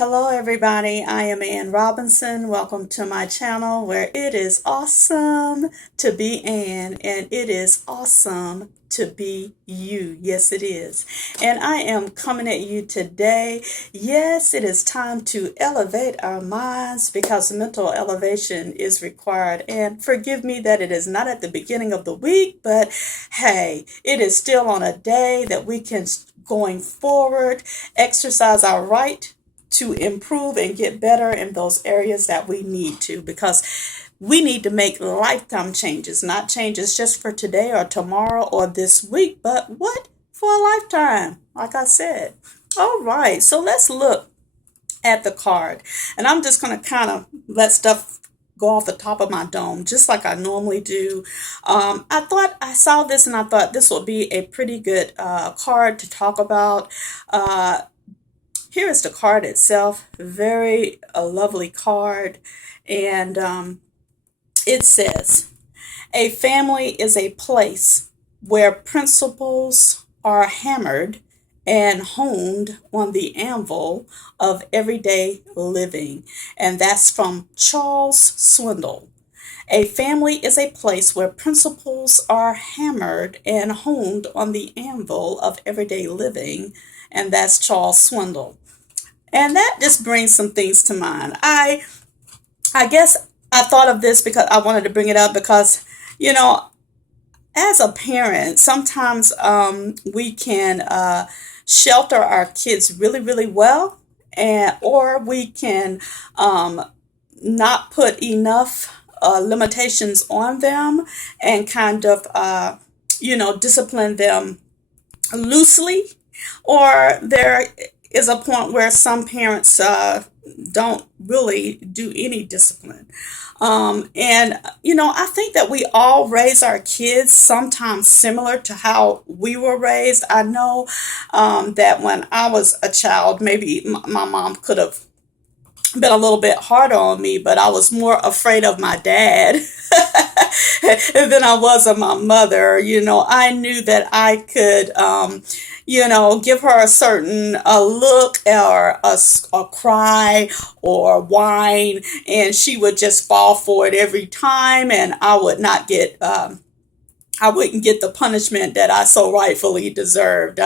Hello, everybody. I am Ann Robinson. Welcome to my channel where it is awesome to be Ann and it is awesome to be you. Yes, it is. And I am coming at you today. Yes, it is time to elevate our minds because mental elevation is required. And forgive me that it is not at the beginning of the week, but hey, it is still on a day that we can, going forward, exercise our right to improve and get better in those areas that we need to, because we need to make lifetime changes, not changes just for today or tomorrow or this week, but what? For a lifetime, like I said. All right, so let's look at the card. And I'm just going to kind of let stuff go off the top of my dome, just like I normally do. I thought I saw this and I thought this would be a pretty good card to talk about. Here is the card itself, very a lovely card, and it says, a family is a place where principles are hammered and honed on the anvil of everyday living. And that's from Charles Swindoll. A family is a place where principles are hammered and honed on the anvil of everyday living, and that's Charles Swindoll. And that just brings some things to mind. I guess I thought of this because I wanted to bring it up because, you know, as a parent, sometimes we can shelter our kids really, really well, and or we can not put enough limitations on them and kind of, discipline them loosely, or there is a point where some parents don't really do any discipline. I think that we all raise our kids sometimes similar to how we were raised. I know that when I was a child, maybe my mom could have been a little bit harder on me, but I was more afraid of my dad than I was of my mother. I knew that I could, give her a certain look or a cry or whine, and she would just fall for it every time, and I wouldn't get the punishment that I so rightfully deserved.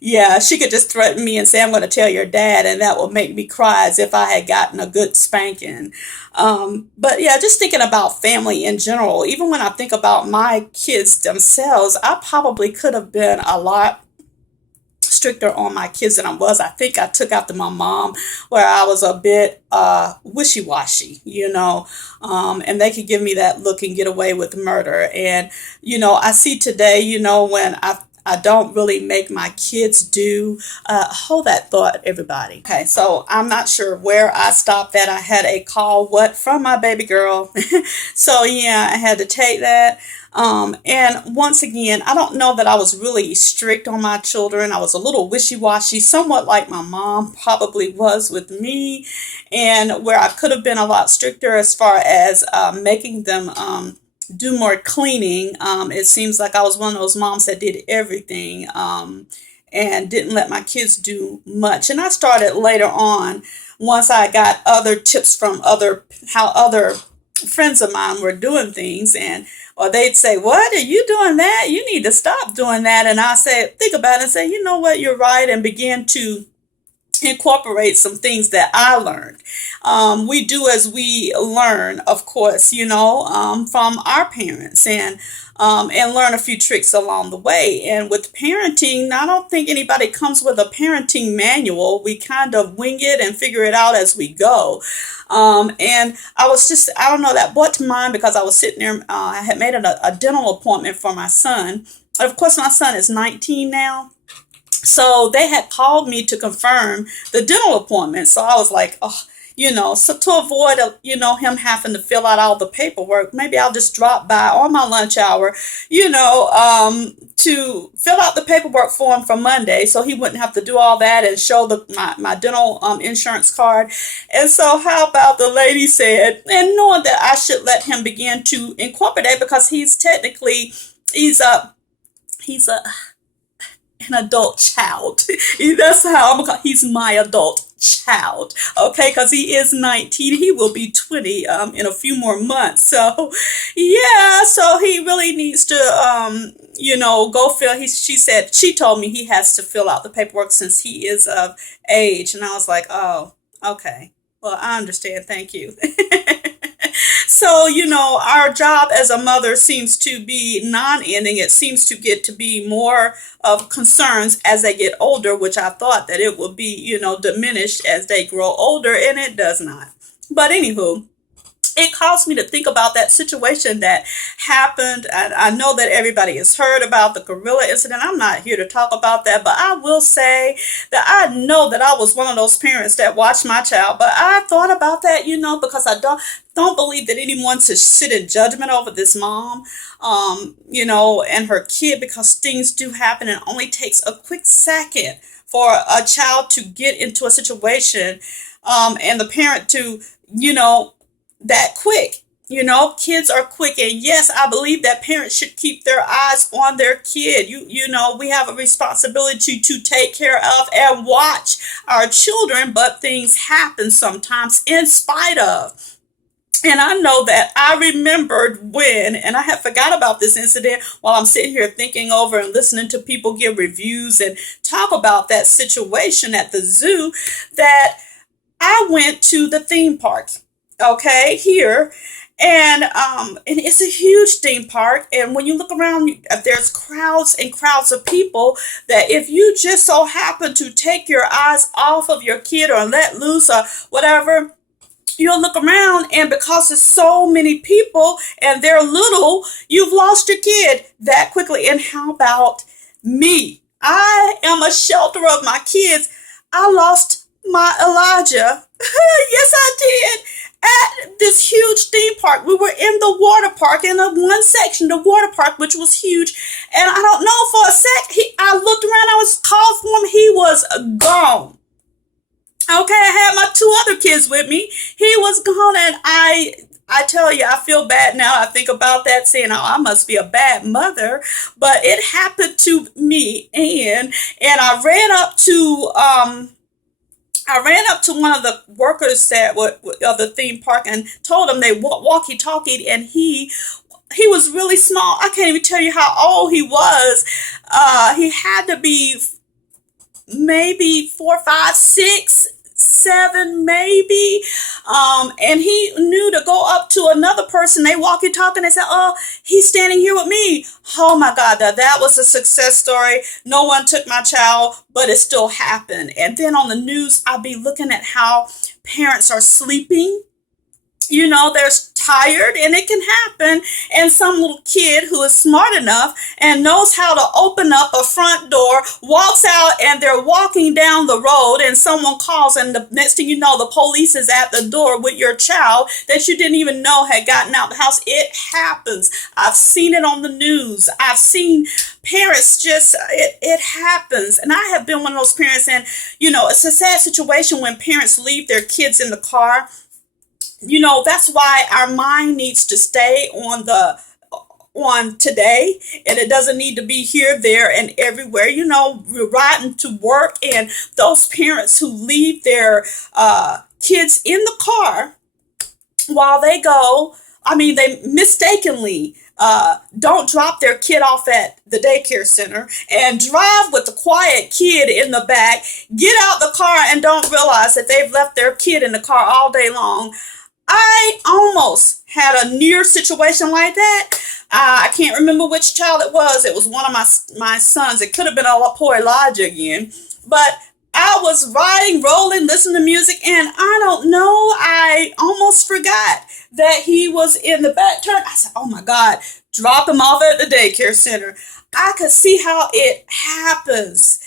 Yeah, she could just threaten me and say, I'm going to tell your dad, and that would make me cry as if I had gotten a good spanking. But yeah, just thinking about family in general, even when I think about my kids themselves, I probably could have been a lot stricter on my kids than I was. I think I took after my mom, where I was a bit wishy-washy, and they could give me that look and get away with murder. And, I see today, when I don't really make my kids do. Hold that thought, everybody. Okay, so I'm not sure where I stopped at. I had a call, from my baby girl. So yeah, I had to take that. And once again, I don't know that I was really strict on my children. I was a little wishy-washy, somewhat like my mom probably was with me, and where I could have been a lot stricter as far as making them do more cleaning. It seems like I was one of those moms that did everything and didn't let my kids do much. And I started later on, once I got other tips from how other friends of mine were doing things, or they'd say, what are you doing that? You need to stop doing that. And I said, think about it and say, you know what, you're right, and begin to incorporate some things that I learned. We do as we learn, of course, from our parents, and learn a few tricks along the way. And with parenting, I don't think anybody comes with a parenting manual. We kind of wing it and figure it out as we go. And I don't know, that brought to mind because I was sitting there, I had made a dental appointment for my son. Of course, my son is 19 now. So they had called me to confirm the dental appointment. So I was like, oh, so to avoid, him having to fill out all the paperwork, maybe I'll just drop by on my lunch hour, to fill out the paperwork for him for Monday, so he wouldn't have to do all that and show my dental insurance card. And so how about the lady said, and knowing that I should let him begin to incorporate, because he's an adult child. That's how he's my adult child, okay, because he is 19. He will be 20 in a few more months. So yeah, so he really needs to go fill. She told me he has to fill out the paperwork since he is of age. And I was like, oh, okay, well, I understand, thank you. So, our job as a mother seems to be non-ending. It seems to get to be more of concerns as they get older, which I thought that it would be, diminished as they grow older, and it does not. But anywho, it caused me to think about that situation that happened. I know that everybody has heard about the gorilla incident. I'm not here to talk about that, but I will say that I know that I was one of those parents that watched my child. But I thought about that, because I don't believe that anyone should sit in judgment over this mom, and her kid, because things do happen, and it only takes a quick second for a child to get into a situation, and the parent to, that quick. Kids are quick, and yes, I believe that parents should keep their eyes on their kid. We have a responsibility to take care of and watch our children, but things happen sometimes in spite of. And I know that I remembered when, and I had forgot about this incident while I'm sitting here thinking over and listening to people give reviews and talk about that situation at the zoo, that I went to the theme park, okay, here. And it's a huge theme park. And when you look around, there's crowds and crowds of people that if you just so happen to take your eyes off of your kid or let loose or whatever, you'll look around, and because there's so many people and they're little, you've lost your kid that quickly. And how about me? I am a shelter of my kids. I lost my Elijah. Yes, I did. At this huge theme park. We were in the water park, in the one section, the water park, which was huge. And I don't know, for a sec, I looked around, I was called for him, he was gone. Okay, I had my two other kids with me. He was gone, and I tell you, I feel bad now. I think about that, saying, "Oh, I must be a bad mother." But it happened to me, and I ran up to one of the workers that of the theme park and told him they walkie-talkied, and he was really small. I can't even tell you how old he was. He had to be maybe 4, 5, 6, 7, maybe. And he knew to go up to another person. They walkie-talkie, and they said, "Oh, he's standing here with me." Oh my God, that was a success story. No one took my child, but it still happened. And then on the news, I'll be looking at how parents are sleeping. They're tired, and it can happen. And some little kid who is smart enough and knows how to open up a front door walks out, and they're walking down the road, and someone calls, and the next thing you know, the police is at the door with your child that you didn't even know had gotten out the house. It happens. I've seen it on the news. I've seen parents it happens. And I have been one of those parents, and it's a sad situation when parents leave their kids in the car. That's why our mind needs to stay on today, and it doesn't need to be here, there, and everywhere. We're riding to work, and those parents who leave their kids in the car while they go, they mistakenly don't drop their kid off at the daycare center and drive with the quiet kid in the back, get out the car, and don't realize that they've left their kid in the car all day long. I almost had a near situation like that. I can't remember which child it was. It was one of my sons. It could have been poor Elijah again. But I was riding, rolling, listening to music, and I don't know, I almost forgot that he was in the back turn. I said, "Oh my God, drop him off at the daycare center." I could see how it happens.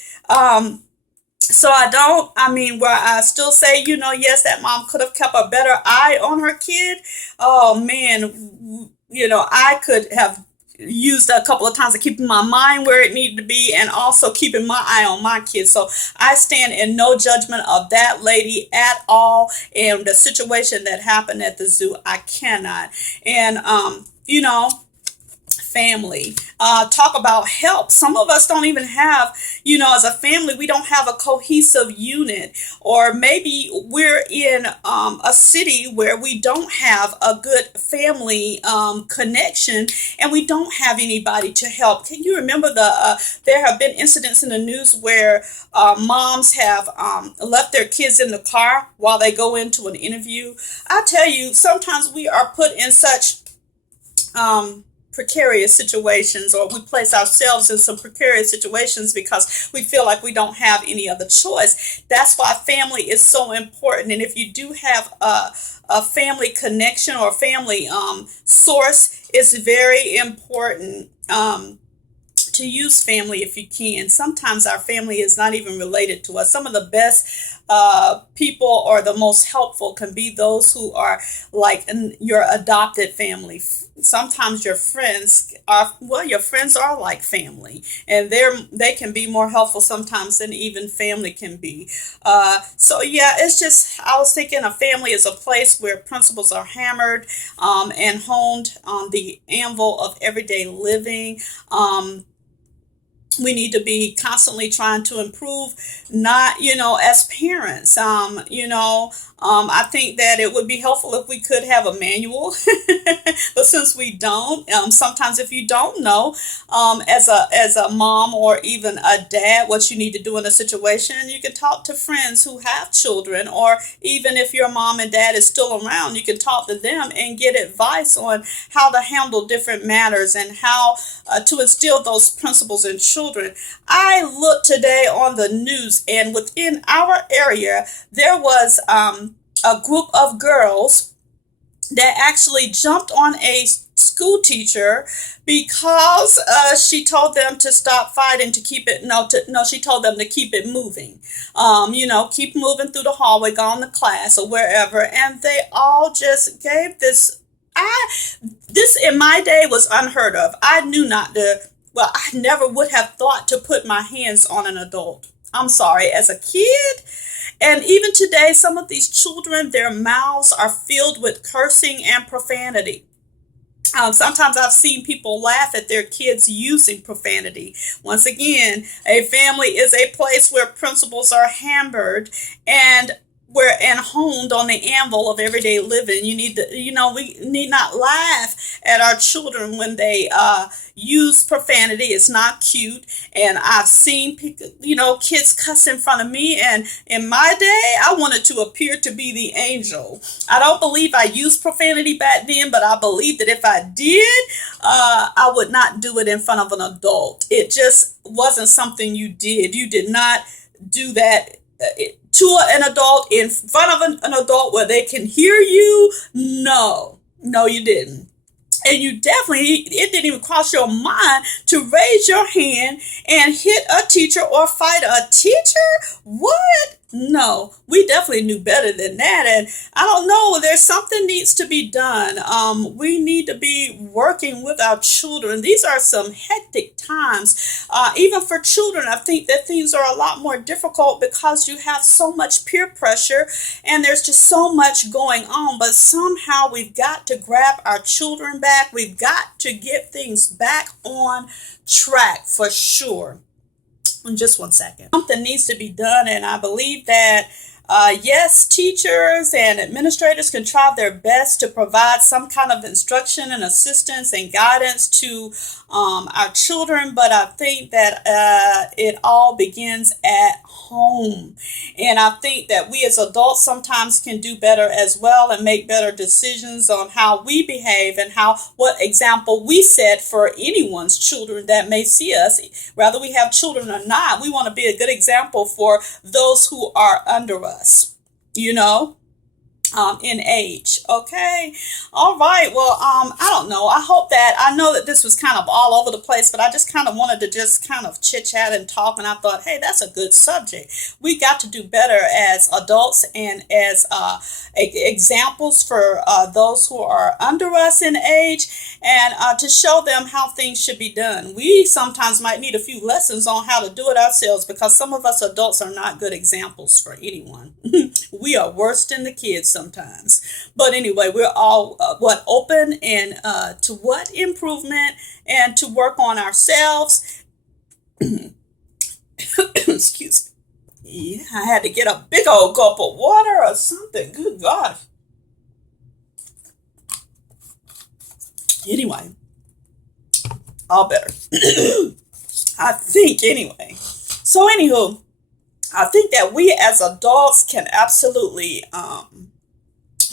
So where I still say, yes, that mom could have kept a better eye on her kid. Oh man, I could have used a couple of times of keeping my mind where it needed to be, and also keeping my eye on my kids. So I stand in no judgment of that lady at all. And the situation that happened at the zoo, I cannot. And, family. Talk about help. Some of us don't even have, as a family, we don't have a cohesive unit. Or maybe we're in a city where we don't have a good family connection, and we don't have anybody to help. Can you remember there have been incidents in the news where moms have left their kids in the car while they go into an interview? I tell you, sometimes we are put in such precarious situations, or we place ourselves in some precarious situations because we feel like we don't have any other choice. That's why family is so important. And if you do have a family connection or family source, it's very important to use family if you can. Sometimes our family is not even related to us. Some of the best people or the most helpful can be those who are like in your adopted family. Sometimes your friends are like family, and they can be more helpful sometimes than even family can be. So yeah, it's just, I was thinking a family is a place where principles are hammered and honed on the anvil of everyday living. We need to be constantly trying to improve, not, as parents. I think that it would be helpful if we could have a manual, but since we don't, sometimes if you don't know, as a mom or even a dad, what you need to do in a situation, you can talk to friends who have children, or even if your mom and dad is still around, you can talk to them and get advice on how to handle different matters and how to instill those principles in children. I looked today on the news, and within our area, there was a group of girls that actually jumped on a school teacher because she told them to stop fighting, to keep it, she told them to keep it moving. Keep moving through the hallway, go on to class or wherever. And they all just gave this. This in my day was unheard of. I knew not to, I never would have thought to put my hands on an adult. I'm sorry, as a kid. And even today, some of these children, their mouths are filled with cursing and profanity. Sometimes I've seen people laugh at their kids using profanity. Once again, a family is a place where principles are hammered and honed on the anvil of everyday living. We need not laugh at our children when they use profanity. It's not cute. And I've seen kids cuss in front of me. And in my day, I wanted to appear to be the angel. I don't believe I used profanity back then, but I believe that if I did, I would not do it in front of an adult. It just wasn't something you did. You did not do that to an adult, in front of an adult where they can hear you. No, you didn't. And it didn't even cross your mind to raise your hand and hit a teacher or fight a teacher. What? No, we definitely knew better than that. And I don't know, there's something needs to be done. We need to be working with our children. These are some hectic times. Even for children, I think that things are a lot more difficult because you have so much peer pressure and there's just so much going on. But somehow we've got to grab our children back. We've got to get things back on track for sure. In just one second. Something needs to be done, and I believe that yes, teachers and administrators can try their best to provide some kind of instruction and assistance and guidance to our children, but I think that it all begins at home. And I think that we as adults sometimes can do better as well and make better decisions on how we behave and what example we set for anyone's children that may see us. Whether we have children or not, we want to be a good example for those who are under us, in age. Okay. All right. Well, I don't know. I know that this was kind of all over the place, but I just kind of wanted to just kind of chit chat and talk. And I thought, hey, that's a good subject. We got to do better as adults and as examples for those who are under us in age, and to show them how things should be done. We sometimes might need a few lessons on how to do it ourselves, because some of us adults are not good examples for anyone. We are worse than the kids sometimes. But anyway, we're all open and to what improvement and to work on ourselves. Excuse me. Yeah, I had to get a big old gulp of water or something. Good God. Anyway, all better. I think anyway. So anywho, I think that we as adults can absolutely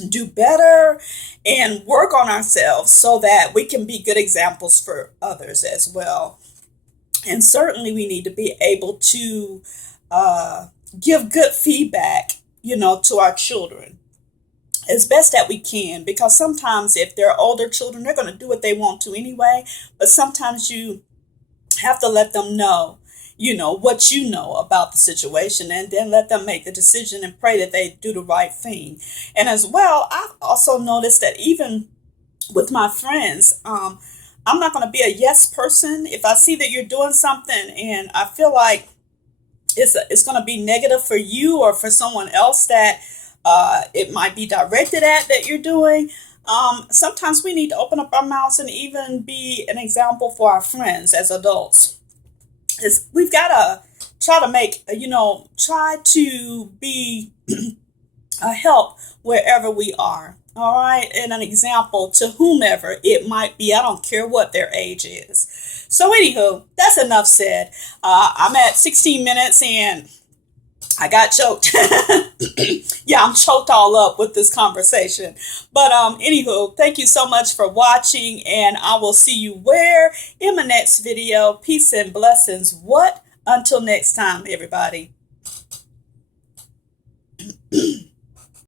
do better and work on ourselves so that we can be good examples for others as well. And certainly we need to be able to give good feedback, to our children as best that we can, because sometimes if they're older children, they're going to do what they want to anyway. But sometimes you have to let them know, what you know about the situation, and then let them make the decision and pray that they do the right thing. And as well, I've also noticed that even with my friends, I'm not going to be a yes person. If I see that you're doing something and I feel like it's going to be negative for you or for someone else that it might be directed at that you're doing, sometimes we need to open up our mouths and even be an example for our friends as adults. We've got to try to try to be a help wherever we are. All right. And an example to whomever it might be. I don't care what their age is. So anywho, that's enough said. I'm at 16 minutes and I got choked. Yeah, I'm choked all up with this conversation. But anywho, thank you so much for watching, and I will see you where in my next video. Peace and blessings. What? Until next time, everybody.